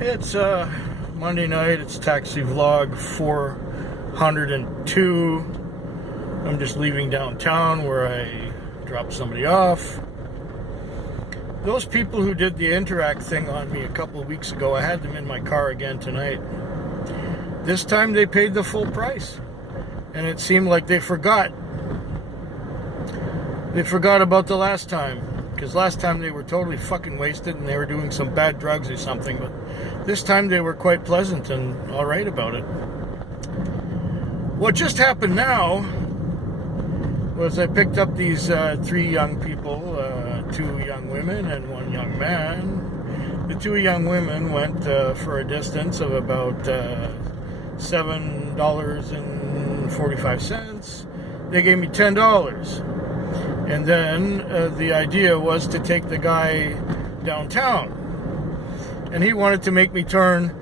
It's Monday night. It's taxi vlog 402. I'm just leaving downtown where I dropped somebody off. Those people who did the Interac thing on me a couple of weeks ago, I had them in my car again tonight. This time they paid the full price. And it seemed like they forgot. They forgot about the last time. Because last time they were totally fucking wasted and they were doing some bad drugs or something. But this time they were quite pleasant and alright about it. What just happened now was I picked up these three young people, two young women and one young man. The two young women went for a distance of about $7.45. They gave me $10. And then the idea was to take the guy downtown. And he wanted to make me turn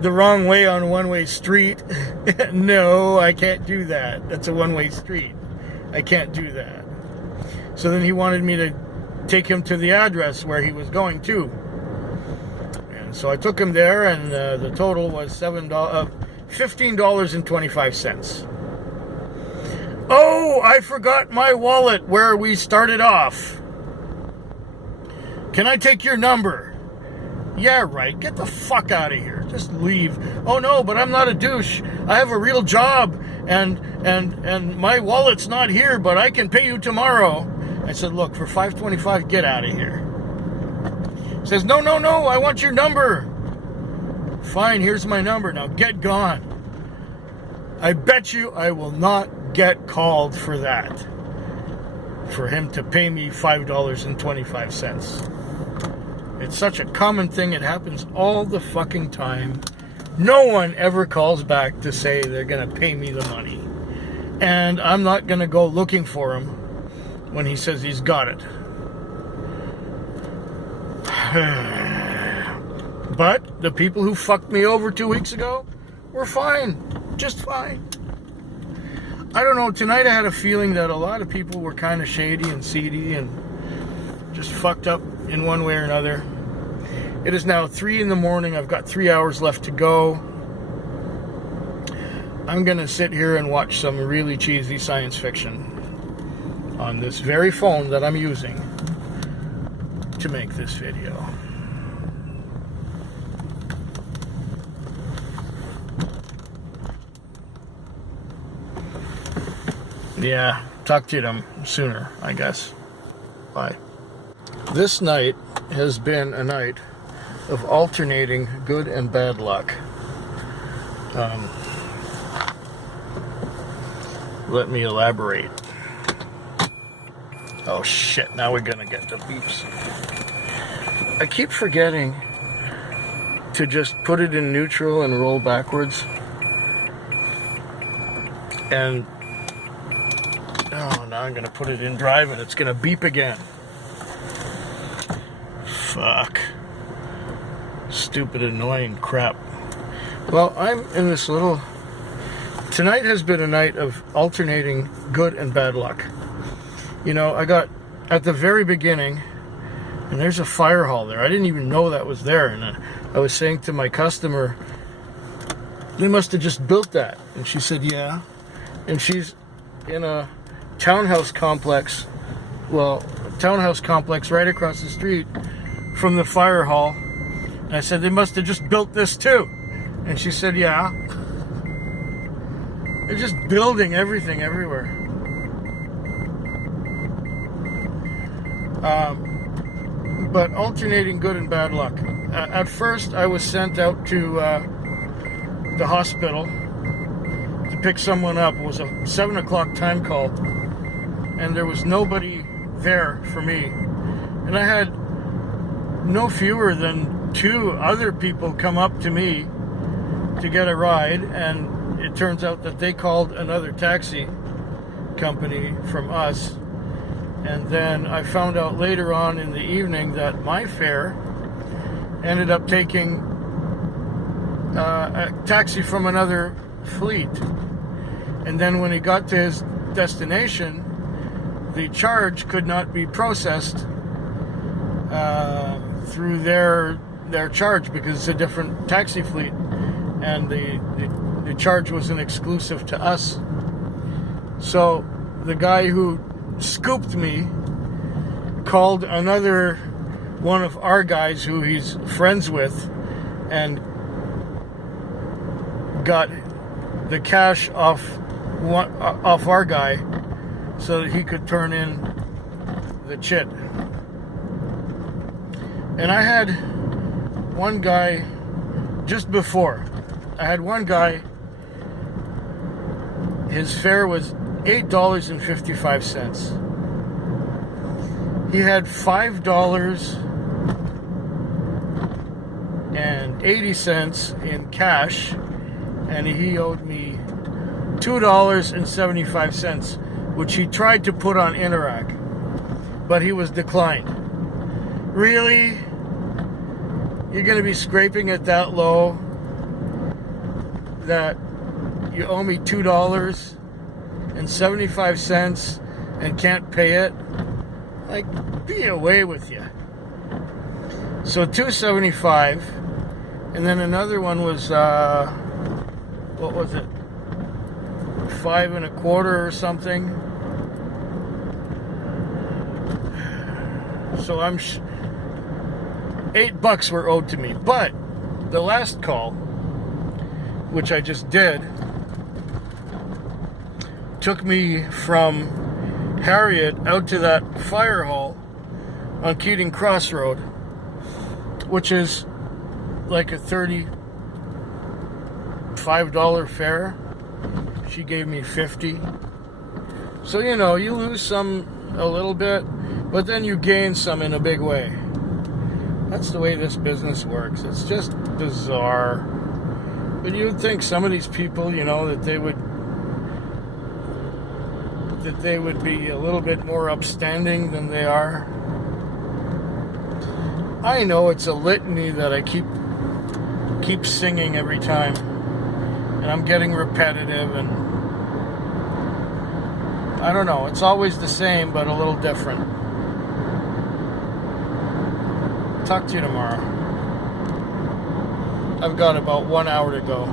the wrong way on a one-way street. No, I can't do that. That's a one-way street. I can't do that. So then he wanted me to take him to the address where he was going to. And so I took him there, and the total was $15.25. Oh, I forgot my wallet where we started off. Can I take your number? Yeah, right. Get the fuck out of here. Just leave. Oh no, but I'm not a douche. I have a real job and my wallet's not here, but I can pay you tomorrow. I said, look, for $5.25, get out of here. He says, no, I want your number. Fine, here's my number. Now get gone. I bet you I will not get called for that. For him to pay me $5.25. It's such a common thing. It happens all the fucking time. No one ever calls back to say they're going to pay me the money. And I'm not going to go looking for him when he says he's got it. But the people who fucked me over 2 weeks ago were fine. Just fine. I don't know, tonight I had a feeling that a lot of people were kind of shady and seedy and just fucked up in one way or another. It is now 3 in the morning. I've got 3 hours left to go. I'm going to sit here and watch some really cheesy science fiction on this very phone that I'm using to make this video. Yeah, talk to them sooner, I guess. Bye. This night has been a night of alternating good and bad luck. Let me elaborate. Oh shit, now we're gonna get the beeps. I keep forgetting to just put it in neutral and roll backwards. And oh, now I'm gonna put it in drive and it's gonna beep again. Fuck. Stupid, annoying crap. Well, I'm in this little... Tonight has been a night of alternating good and bad luck. You know, I got at the very beginning, and there's a fire hall there. I didn't even know that was there. And I was saying to my customer, they must have just built that. And she said, yeah. And she's in a townhouse complex right across the street from the fire hall. And I said, they must have just built this too. And she said, yeah. They're just building everything everywhere. But alternating good and bad luck. At first, I was sent out to the hospital to pick someone up. It was a 7 o'clock time call. And there was nobody there for me. And I had no fewer than 2 other people come up to me to get a ride, and it turns out that they called another taxi company from us. And then I found out later on in the evening that my fare ended up taking a taxi from another fleet. And then when he got to his destination, the charge could not be processed through their their charge because it's a different taxi fleet, and the charge wasn't exclusive to us. So the guy who scooped me called another one of our guys who he's friends with and got the cash off our guy so that he could turn in the chit. And I had one guy just before. I had one guy, his fare was $8.55. He had $5.80 in cash, and he owed me $2.75, which he tried to put on Interac, but he was declined. Really? You're going to be scraping it that low that you owe me $2.75 and can't pay it? Like, be away with you. So $2.75, and then another one was what was it? $5.25 or something. So I'm $8 were owed to me. But the last call, which I just did, took me from Harriet out to that fire hall on Keating Crossroad, which is like a $35 fare. She gave me $50. So, you know, you lose some a little bit, but then you gain some in a big way. That's the way this business works. It's just bizarre. But you'd think some of these people, you know, that they would be a little bit more upstanding than they are. I know it's a litany that I keep singing every time, and I'm getting repetitive, and I don't know, it's always the same but a little different. Talk to you tomorrow. I've got about 1 hour to go.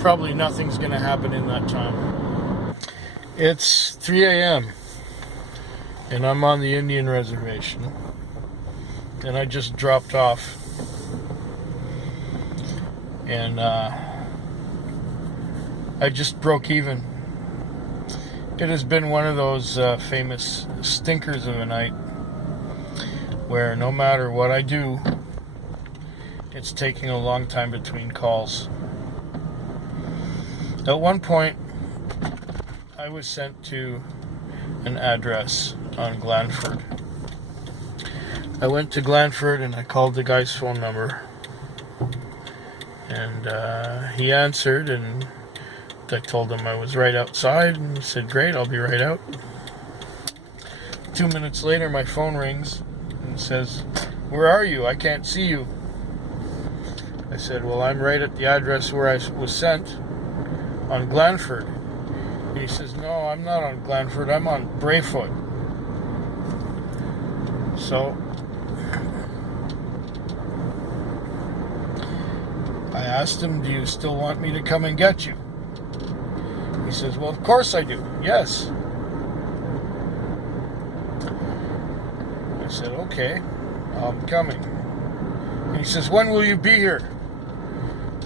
Probably nothing's gonna happen in that time. It's 3 a.m. and I'm on the Indian reservation, and I just dropped off, and I just broke even. It has been one of those famous stinkers of a night where no matter what I do, it's taking a long time between calls. At one point, I was sent to an address on Glanford. I went to Glanford and I called the guy's phone number, and he answered, and I told him I was right outside, and he said, "Great, I'll be right out." 2 minutes later, my phone rings and says, "Where are you? I can't see you." I said, "Well, I'm right at the address where I was sent on Glanford." And he says, "No, I'm not on Glanford, I'm on Brayfoot." So I asked him, "Do you still want me to come and get you?" He says, "Well, of course I do, yes." I said, "Okay, I'm coming." And he says, "When will you be here?"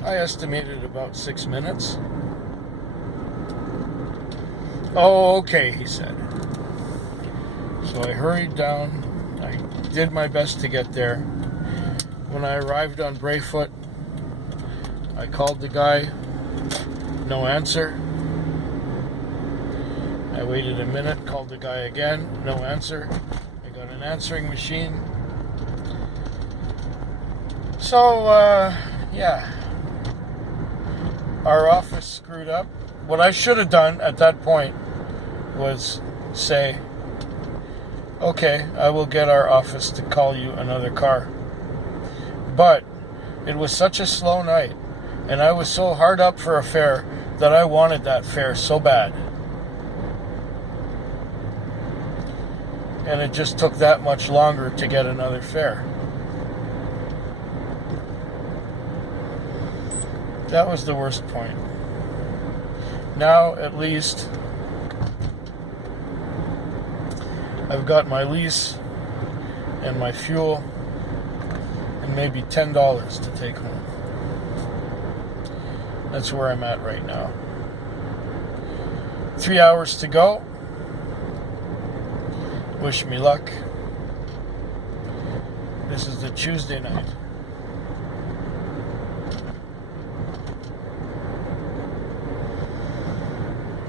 I estimated about 6 minutes. "Oh, okay," he said. So I hurried down. I did my best to get there. When I arrived on Brayfoot, I called the guy. No answer. I waited a minute, called the guy again. No answer. I got an answering machine. So, yeah. Our office screwed up. What I should have done at that point was say, "Okay, I will get our office to call you another car." But it was such a slow night, and I was so hard up for a fare that I wanted that fare so bad. And it just took that much longer to get another fare. That was the worst point. Now, at least, I've got my lease and my fuel and maybe $10 to take home. That's where I'm at right now. 3 hours to go. Wish me luck. This is the Tuesday night.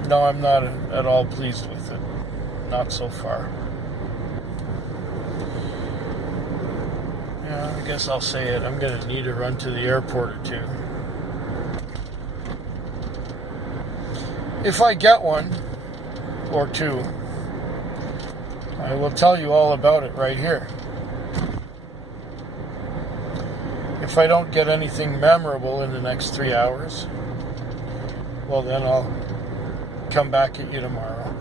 No, I'm not at all pleased with it. Not so far. Yeah, I guess I'll say it. I'm going to need to run to the airport or two. If I get one or two, I will tell you all about it right here. If I don't get anything memorable in the next 3 hours, well, then I'll come back at you tomorrow.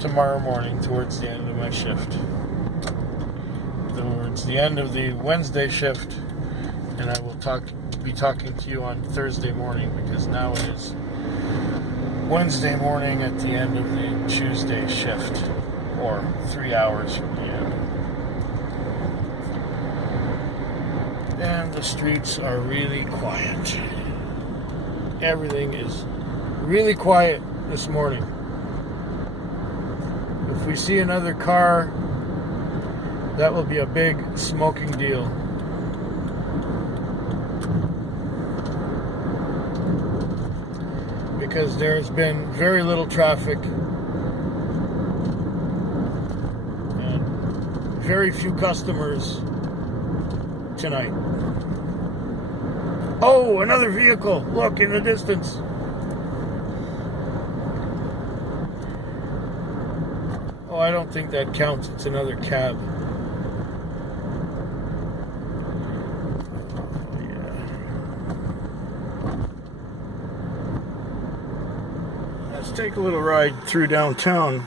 Tomorrow morning, towards the end of my shift. Towards the end of the Wednesday shift, and I will be talking to you on Thursday morning, because now it is Wednesday morning at the end of the Tuesday shift, or 3 hours from the end. And the streets are really quiet. Everything is really quiet this morning. If we see another car, that will be a big smoking deal. Because there's been very little traffic and very few customers tonight. Oh, another vehicle. Look in the distance. Oh, I don't think that counts. It's another cab. Yeah. Let's take a little ride through downtown.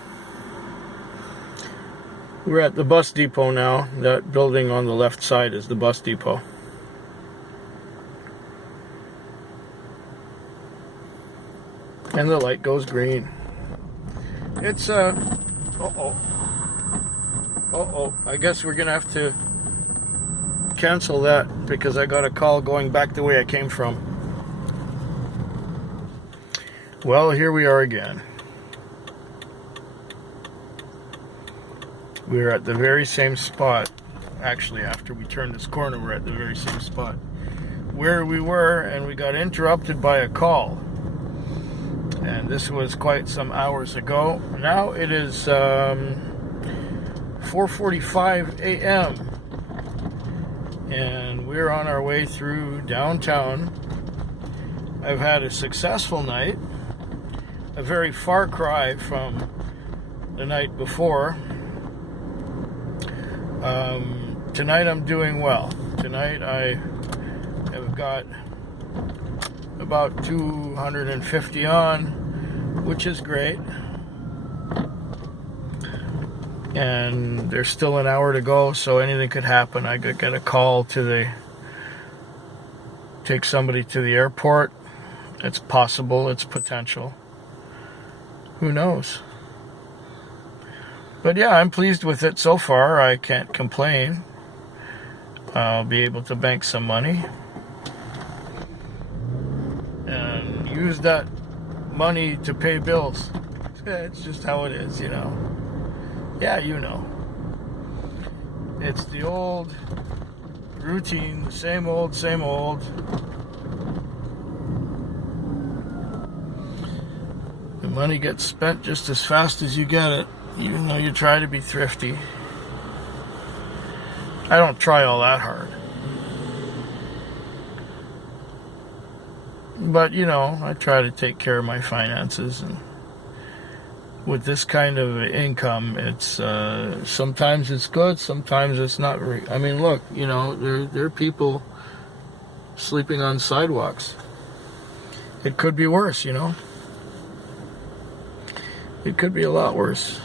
We're at the bus depot now. That building on the left side is the bus depot. And the light goes green. It's uh-oh. I guess we're gonna have to cancel that because I got a call going back the way I came from. Well, here we are again. We're at the very same spot. Actually, after we turn this corner, we're at the very same spot where we were, and we got interrupted by a call. And this was quite some hours ago. Now it is 4:45 a.m. and we're on our way through downtown. I've had a successful night, a very far cry from the night before. Tonight I'm doing well. Tonight I have got about 250 on, which is great. And there's still an hour to go, so anything could happen. I could get a call take somebody to the airport. It's possible, it's potential. Who knows? But yeah, I'm pleased with it so far. I can't complain. I'll be able to bank some money and use that money to pay bills. It's just how it is, you know. Yeah, you know. It's the old routine, the same old, same old. The money gets spent just as fast as you get it, even though you try to be thrifty. I don't try all that hard. But, you know, I try to take care of my finances, and with this kind of income, it's sometimes it's good, sometimes it's not. I mean, look, you know, there are people sleeping on sidewalks. It could be worse, you know. It could be a lot worse.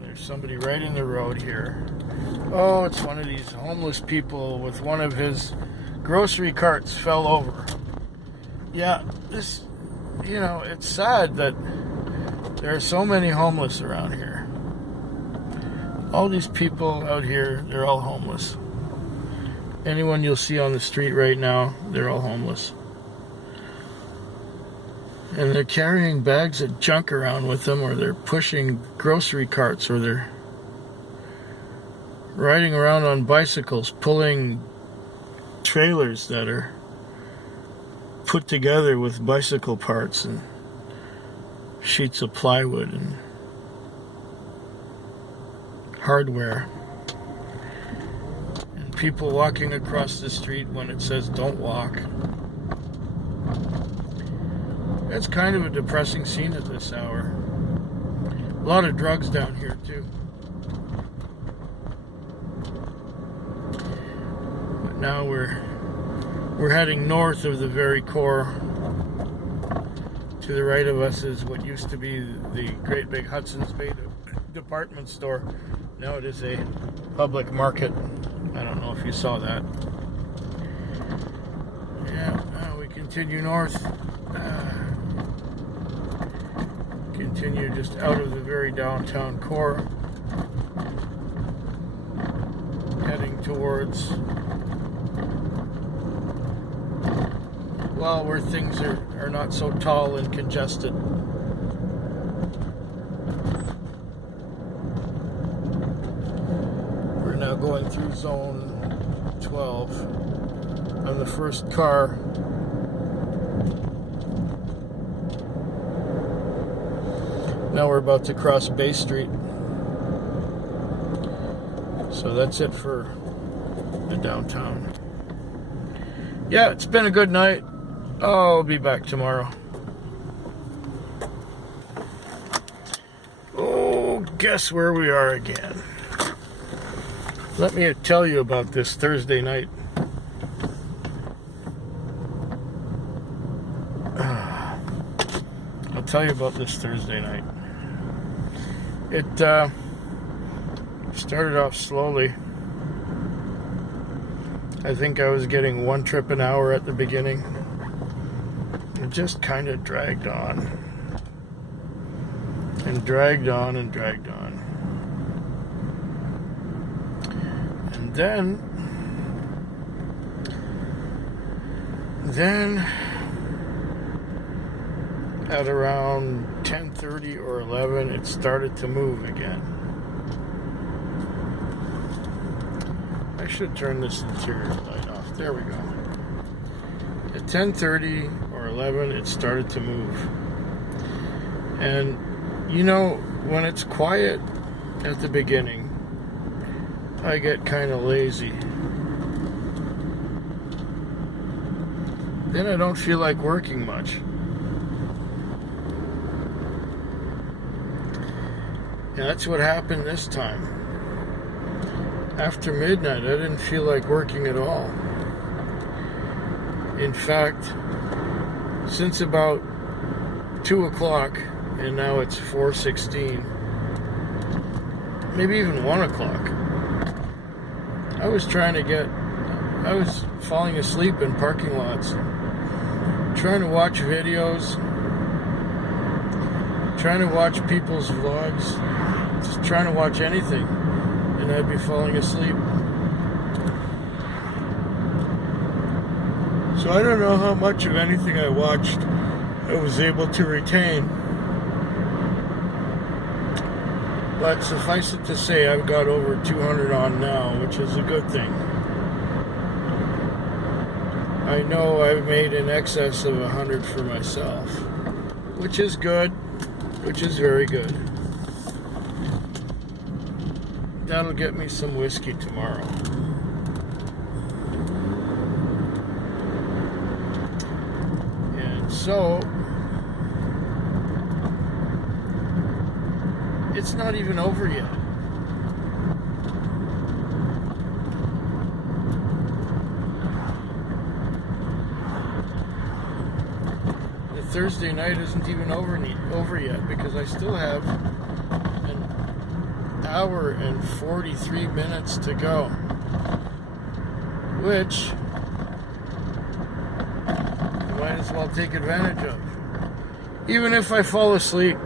There's somebody right in the road here. Oh, it's one of these homeless people with one of his grocery carts fell over. Yeah, this, it's sad that there are so many homeless around here. All these people out here, they're all homeless. Anyone you'll see on the street right now, they're all homeless. And they're carrying bags of junk around with them, or they're pushing grocery carts, or they're riding around on bicycles, pulling trailers that are put together with bicycle parts and sheets of plywood and hardware. And people walking across the street when it says don't walk. It's kind of a depressing scene at this hour. A lot of drugs down here too. But now we're heading north of the very core. To the right of us is what used to be the great big Hudson's Bay department store. Now it is a public market. I don't know if you saw that. Yeah, now we continue north. Continue just out of the very downtown core, heading towards, well, where things are not so tall and congested. We're now going through zone 12 on the first car. Now we're about to cross Bay Street. So that's it for the downtown. Yeah, it's been a good night. I'll be back tomorrow. Oh, guess where we are again. Let me tell you about this Thursday night. I'll tell you about this Thursday night. It started off slowly. I think I was getting one trip an hour at the beginning. It just kind of dragged on. And dragged on and dragged on. And then at around 10:30 or 11, it started to move again. I should turn this interior light off. There we go. At 10:30 or 11, it started to move. And when it's quiet at the beginning, I get kind of lazy. Then I don't feel like working much. And that's what happened this time. After midnight, I didn't feel like working at all. In fact, since about 2 o'clock, and now it's 4:16, maybe even 1 o'clock, I was falling asleep in parking lots, trying to watch videos, trying to watch people's vlogs, just trying to watch anything, and I'd be falling asleep. So I don't know how much of anything I watched I was able to retain. But suffice it to say, I've got over 200 on now, which is a good thing. I know I've made in excess of 100 for myself, which is good, which is very good. That'll get me some whiskey tomorrow. And so, it's not even over yet. The Thursday night isn't even over yet, because I still have hour and 43 minutes to go, which you might as well take advantage of, even if I fall asleep.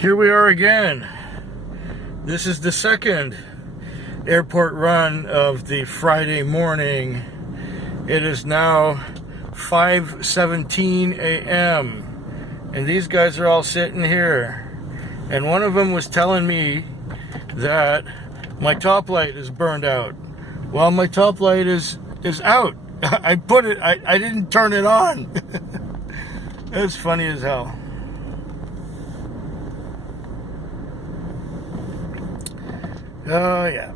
Here we are again. This is the second airport run of the Friday morning. It is now 5:17 a.m. and these guys are all sitting here. And one of them was telling me that my top light is burned out. Well, my top light is out. I didn't turn it on. That's funny as hell. Oh yeah.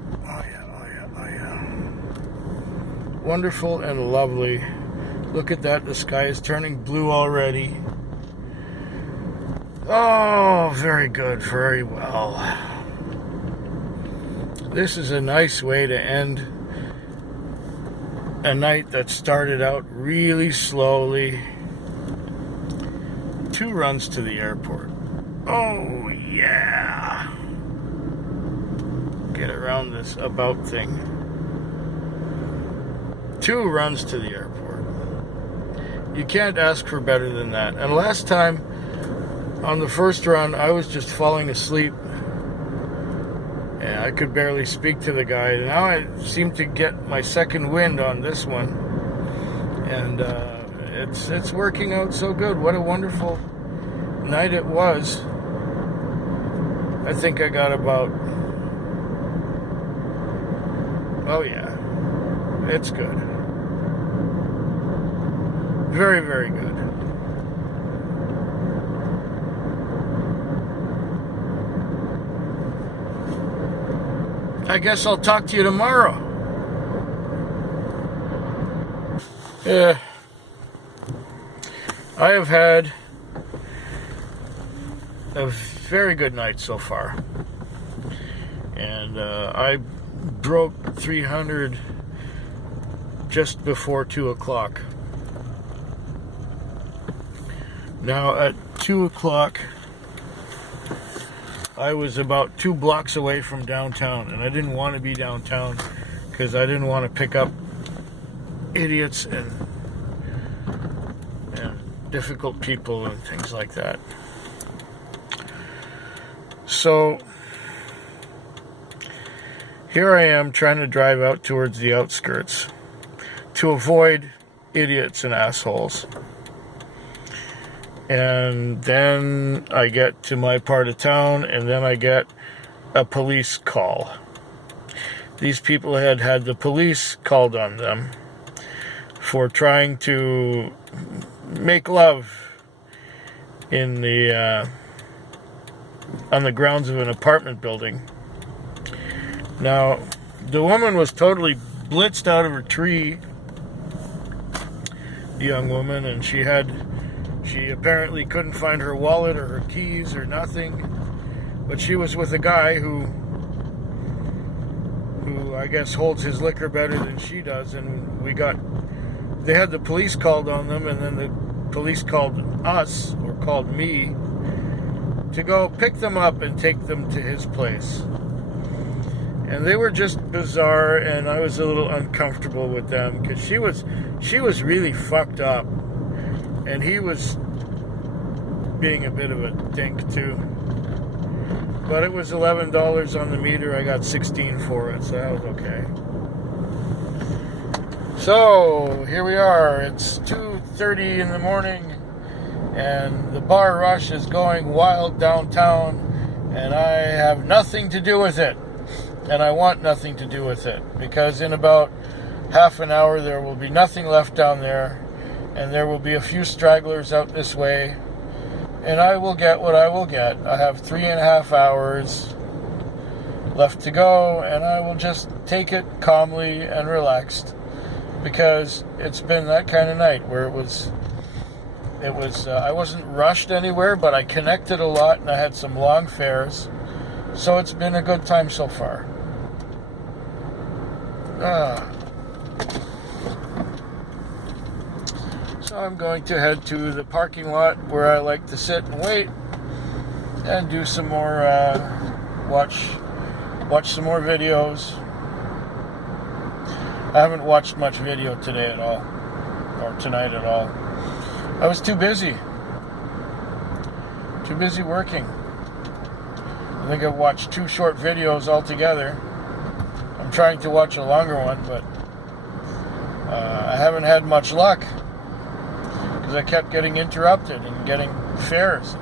Wonderful and lovely. Look at that, the sky is turning blue already. Oh, very good, very well. This is a nice way to end a night that started out really slowly. 2 runs to the airport. Oh yeah. Get around this about thing. 2 runs to the airport. You can't ask for better than that. And last time, on the first run, I was just falling asleep. And I could barely speak to the guy. Now I seem to get my second wind on this one. And it's working out so good. What a wonderful night it was. I think I got about... Oh yeah, it's good. Very, very good. I guess I'll talk to you tomorrow. Yeah. I have had a very good night so far. And I broke 300 just before 2 o'clock. Now at 2 o'clock, I was about 2 blocks away from downtown, and I didn't want to be downtown because I didn't want to pick up idiots and difficult people and things like that. So here I am trying to drive out towards the outskirts to avoid idiots and assholes. And then I get to my part of town, and then I get a police call. These people had the police called on them for trying to make love in the on the grounds of an apartment building. Now, the woman was totally blitzed out of her tree, the young woman, and she apparently couldn't find her wallet or her keys or nothing, but she was with a guy who I guess holds his liquor better than she does, and they had the police called on them, and then the police called us, or called me, to go pick them up and take them to his place. And they were just bizarre, and I was a little uncomfortable with them because she was really fucked up, and he was being a bit of a dink too. But it was $11 on the meter. I got 16 for it, so that was okay. So here we are. It's 2:30 in the morning, and the bar rush is going wild downtown, and I have nothing to do with it. And I want nothing to do with it, because in about half an hour there will be nothing left down there, and there will be a few stragglers out this way, and I will get what I will get. I have 3.5 hours left to go, and I will just take it calmly and relaxed, because it's been that kind of night where it was I wasn't rushed anywhere, but I connected a lot, and I had some long fares, so it's been a good time so far. So I'm going to head to the parking lot where I like to sit and wait and do some more, watch some more videos. I haven't watched much video today at all, or tonight at all. I was too busy working. I think I've watched 2 short videos altogether. I'm trying to watch a longer one, but I haven't had much luck because I kept getting interrupted and getting fares,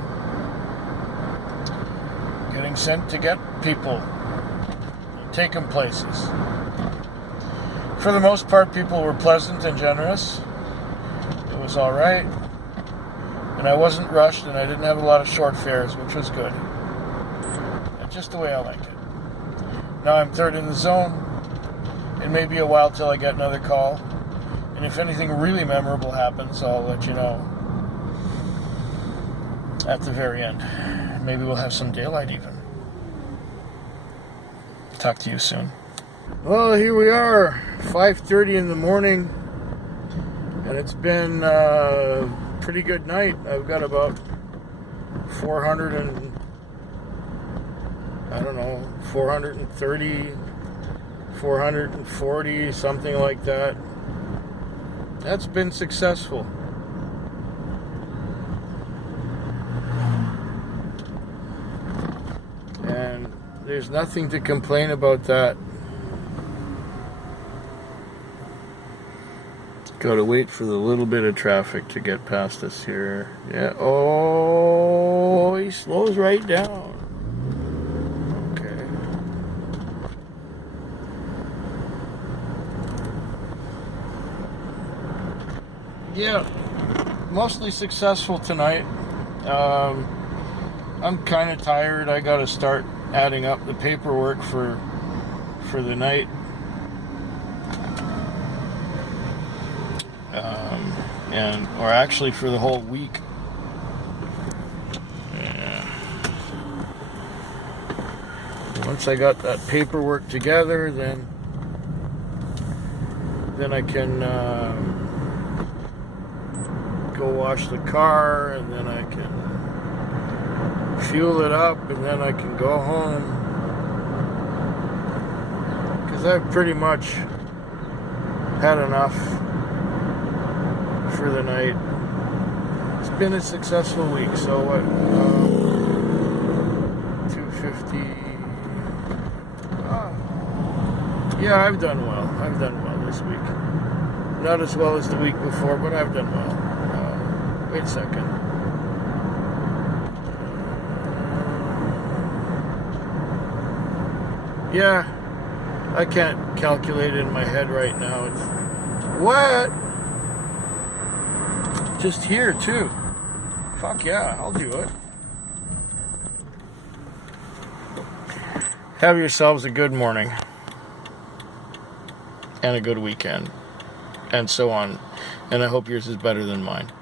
getting sent to get people, take them places. For the most part, people were pleasant and generous. It was all right. And I wasn't rushed, and I didn't have a lot of short fares, which was good. That's just the way I like it. Now I'm third in the zone. It may be a while till I get another call. And if anything really memorable happens, I'll let you know at the very end. Maybe we'll have some daylight even. Talk to you soon. Well, here we are, 5:30 in the morning, and it's been a pretty good night. I've got about 430, 440, something like that. That's been successful. And there's nothing to complain about that. Gotta wait for the little bit of traffic to get past us here. Yeah. Oh, he slows right down. Okay. Yeah. Mostly successful tonight. I'm kind of tired. I gotta start adding up the paperwork for the night. Or actually for the whole week. Yeah. Once I got that paperwork together, then I can go wash the car, and then I can fuel it up, and then I can go home. Because I've pretty much had enough for the night. It's been a successful week. So what? 250. Yeah, I've done well. I've done well this week. Not as well as the week before, but I've done well. Wait a second. Yeah, I can't calculate it in my head right now. It's what? Just here too. Fuck yeah, I'll do it. Have yourselves a good morning and a good weekend and so on. And I hope yours is better than mine.